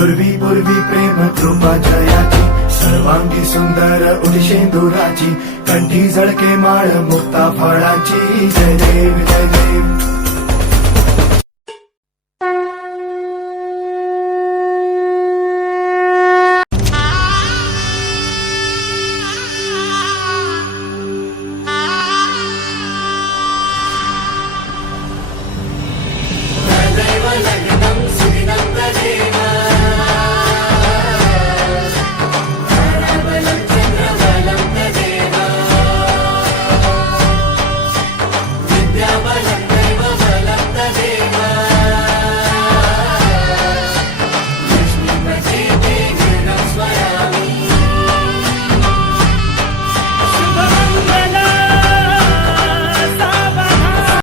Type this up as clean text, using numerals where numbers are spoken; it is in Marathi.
पूर्वी पूर्वी प्रेम कृपा जयाची, सर्वांगी सुंदर उडी शेंदुराची, कंठी झळके माळ मुक्ता फळाची. जय देव जय देव.